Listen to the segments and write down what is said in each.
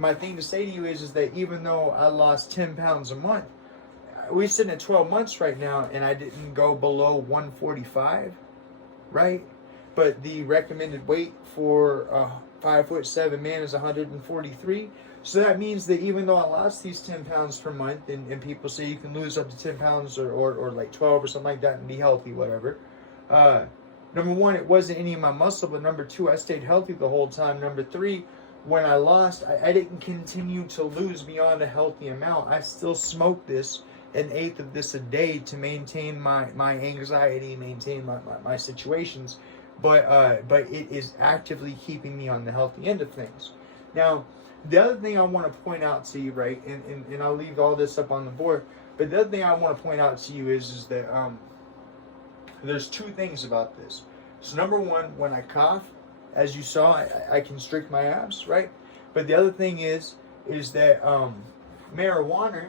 my thing to say to you is that even though I lost 10 pounds a month, we're sitting at 12 months right now, and I didn't go below 145, right? But the recommended weight for a 5'7" man is 143. So that means that even though I lost these 10 pounds per month, and people say you can lose up to 10 pounds or like 12 or something like that and be healthy, whatever. Number one, it wasn't any of my muscle, but number two, I stayed healthy the whole time. Number three, when I lost, I didn't continue to lose beyond a healthy amount. I still smoked this, an eighth of this a day, to maintain my anxiety, maintain my situations. But it is actively keeping me on the healthy end of things. Now, the other thing I want to point out to you, right, and I'll leave all this up on the board, but the other thing I want to point out to you is that there's two things about this. So number one, when I cough, as you saw, I constrict my abs, right? But the other thing is that marijuana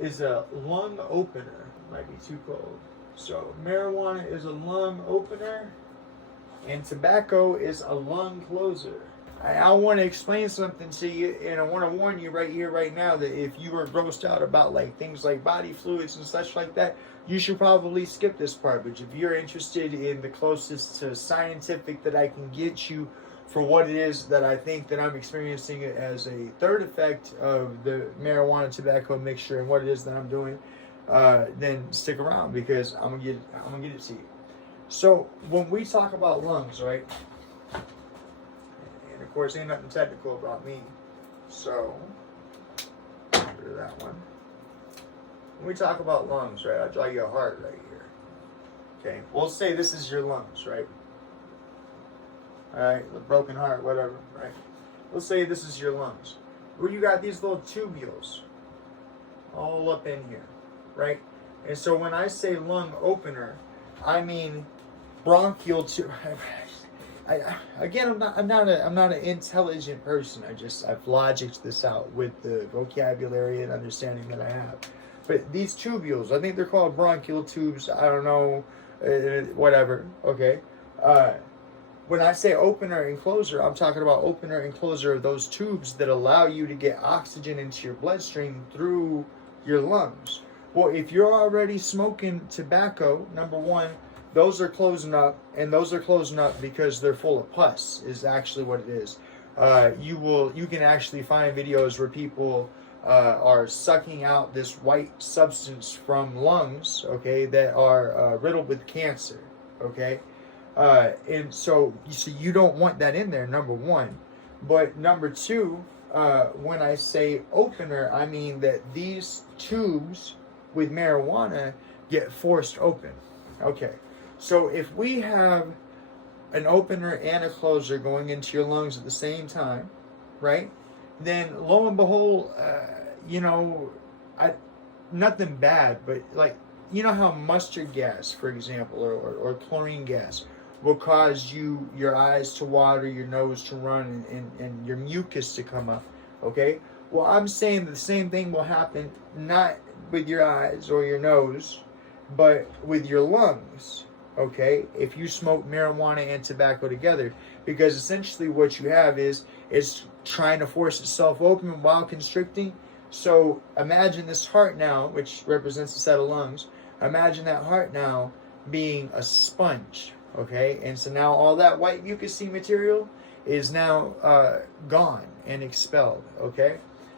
is a lung opener. Might be too cold. So marijuana is a lung opener, and tobacco is a lung closer. I want to explain something to you, and I want to warn you right here, right now, that if you are grossed out about like things like body fluids and such like that, you should probably skip this part. But if you're interested in the closest to scientific that I can get you for what it is that I think that I'm experiencing as a third effect of the marijuana tobacco mixture and what it is that I'm doing, then stick around, because I'm gonna get it to you. So when we talk about lungs, right? And of course, ain't nothing technical about me. So get rid of that one. When we talk about lungs, right? I'll draw you a heart right here. Okay, we'll say this is your lungs, right? All right, the broken heart, whatever, right? Let's say this is your lungs. Where you got these little tubules all up in here, right? And so when I say lung opener, I mean bronchial tube. Again, I'm not an intelligent person. I've logicked this out with the vocabulary and understanding that I have. But these tubules, I think they're called bronchial tubes. I don't know, whatever. Okay. When I say opener and closer, I'm talking about opener and closer of those tubes that allow you to get oxygen into your bloodstream through your lungs. Well, if you're already smoking tobacco, number one, those are closing up, and those are closing up because they're full of pus, is actually what it is. You can actually find videos where people are sucking out this white substance from lungs, okay, that are riddled with cancer, okay? And so you don't want that in there, number one. But number two, when I say opener, I mean that these tubes with marijuana get forced open. Okay, so if we have an opener and a closer going into your lungs at the same time, right, then lo and behold, nothing bad, but like, you know how mustard gas, for example, or chlorine gas will cause your eyes to water, your nose to run, and your mucus to come up, okay? Well, I'm saying the same thing will happen, not with your eyes or your nose, but with your lungs, okay? If you smoke marijuana and tobacco together, because essentially what you have is trying to force itself open while constricting. So imagine this heart now, which represents a set of lungs. Imagine that heart now being a sponge, okay? And so now all that white mucousy material is now gone and expelled, okay?